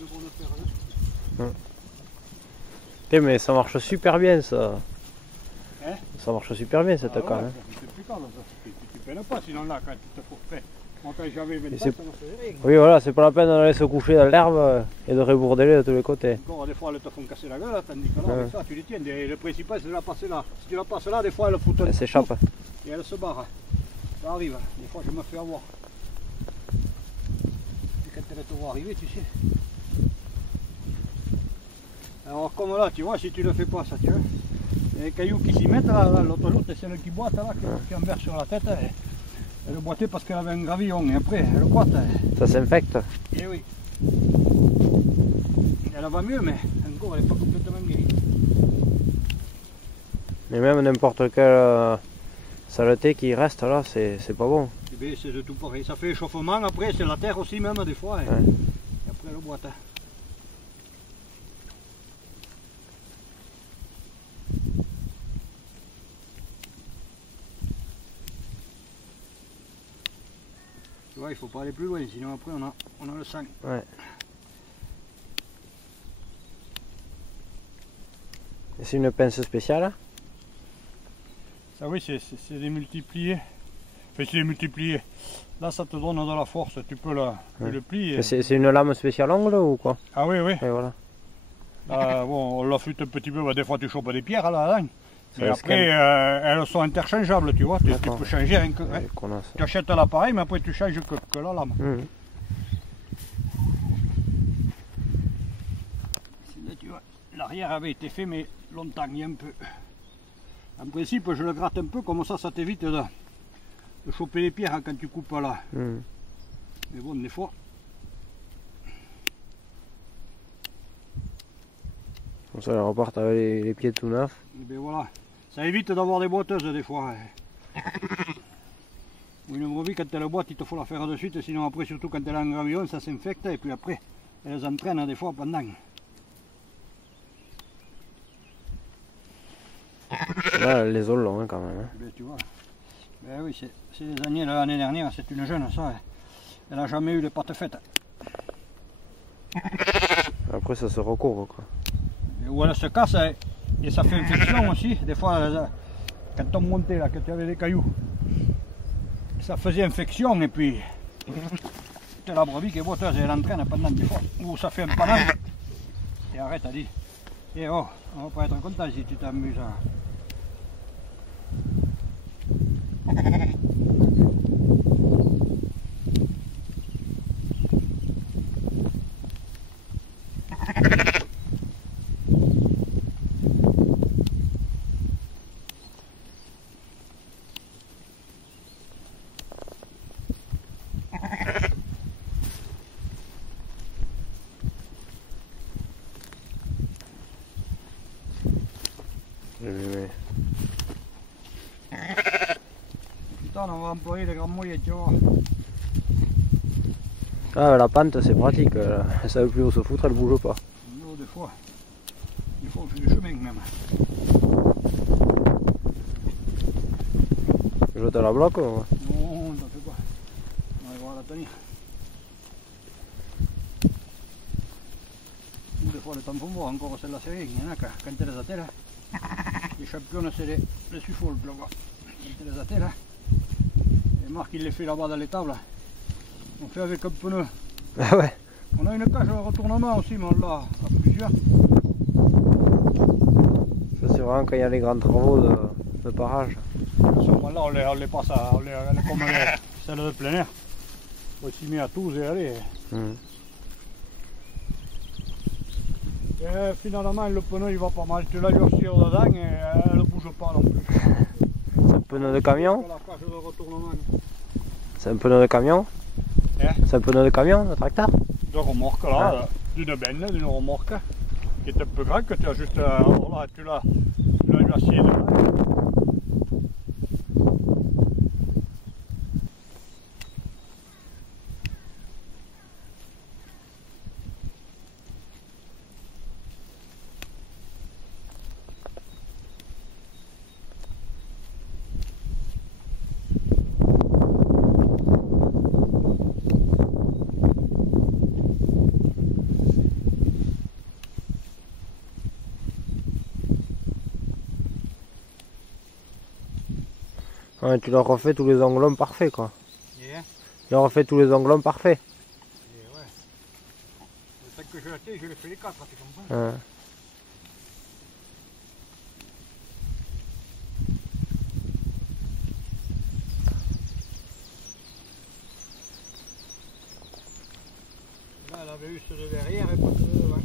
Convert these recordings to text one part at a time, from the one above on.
le bon de fer. Eh, mais ça marche super bien ça. Hein? Ça marche super bien cette canne. Hein. C'est plus calme ça. Tu peines pas sinon là quand tu te cours. Moi quand j'avais 20 ans, ça ne faisait rien. Oui voilà, c'est pas la peine d'aller se coucher dans l'herbe et de rebourdeler de tous les côtés. Encore des fois elles te font casser la gueule, tandis que là avec ça tu les tiens. Et le principal c'est de la passer là. Si tu la passes là, des fois elle fout un Elle s'échappe. et elle se barre. Ça arrive, des fois je me fais avoir. Et quand elle te voit arriver, tu sais. Alors comme là, tu vois, si tu ne le fais pas ça, tu vois. Il y a les cailloux qui s'y mettent, là, l'autoroute, c'est celle qui boite là, qui enverse sur la tête. Elle boitait parce qu'elle avait un gravillon, et après elle boite. Ça s'infecte. Et oui. Elle va mieux, mais encore elle n'est pas complètement guérie. Mais même n'importe quelle saleté qui reste là, c'est pas bon. Eh bien, c'est de tout pareil. Ça fait échauffement, après c'est la terre aussi même des fois. Et après elle boite. Tu vois, il faut pas aller plus loin, sinon après on a le sang. Ouais. C'est une pince spéciale? Ça oui, c'est des multipliés. Enfin, c'est des multipliés. Là, ça te donne de la force, tu peux le plier. C'est une lame spéciale ongle ou quoi? Ah oui, oui. Et voilà. Bon, on l'affûte un petit peu, bah, des fois tu chopes des pierres là, mais après elles sont interchangeables, tu vois, tu peux changer rien que. Tu achètes l'appareil, mais après tu changes que la lame. Tu vois, l'arrière avait été fait, mais longtemps, il y a un peu. En principe, je le gratte un peu, comme ça t'évite de choper les pierres quand tu coupes là. Mais bon, des fois. Comme ça, elle repart avec les pieds tout neufs. Et bien voilà, ça évite d'avoir des boiteuses des fois. Une brebis, quand elle boite, il te faut la faire de suite, sinon après, surtout quand elle est en gravillon, ça s'infecte et puis après, elles entraînent des fois pendant. Là, elle les ont longs hein, quand même. Hein. Ben, tu vois, ben oui, c'est des années, l'année dernière, c'est une jeune, ça. Elle n'a jamais eu les pattes faites. Après, ça se recourbe quoi. Ou elle se casse et ça fait infection aussi. Des fois, quand on montait là, quand tu avais des cailloux, ça faisait infection et puis c'est la brebis qui est boiteuse et elle entraîne pendant des fois. Ou ça fait un panage et arrête, elle dit. Et oh, on va pas être content si tu t'amuses à. Putain, on va employer des grands moyens, tu vois. Ah, la pente c'est pratique, elle savait plus où se foutre, elle bouge pas. Non, des fois on fait du chemin même. Je te la bloque ou... Non, t'en fais pas. On va voir la tenir. Ou des fois le temps pour voir, encore celle-là c'est rien, il y en a quand elle les attelle. Les championnes c'est les suffoles là-bas. Quand elle les attelle. Et Marc il les fait là-bas dans les tables. On fait avec un pneu. Ah ouais. On a une cage de retournement aussi, mais on l'a à plusieurs. Ça c'est vraiment quand il y a les grands travaux de parage. À ce moment-là, on les passe comme celle de plein air. On s'y met à tous et aller. Et finalement, le pneu il va pas mal. Tu l'as durcir dedans et elle ne bouge pas non plus. C'est un pneu de camion? La cage de retournement. C'est un pneu de camion? C'est un pneu de camion, de tracteur? De remorque là, d'une benne, d'une remorque qui est un peu grande que tu as juste là, tu l'as eu acier là. Ouais, tu leur refais tous les angles parfaits quoi. Yeah. Tu leur refais tous les angles parfaits. Et ouais. Le fait que je la tais, je les fais les 4, tu comprends? Ouais. Là, elle avait eu ceux de derrière et pas ceux de devant.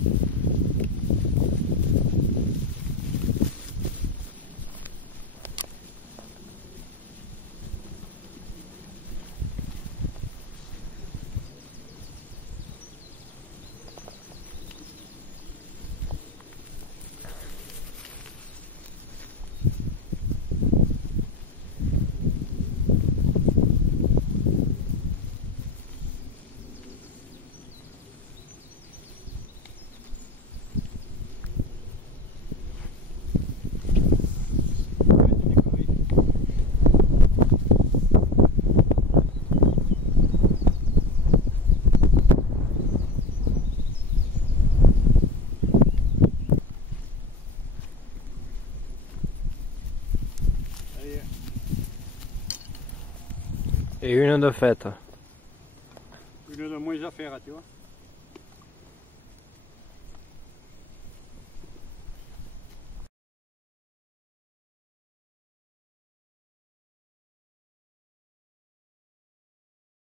Et une de fête. Une de moins à faire, tu vois.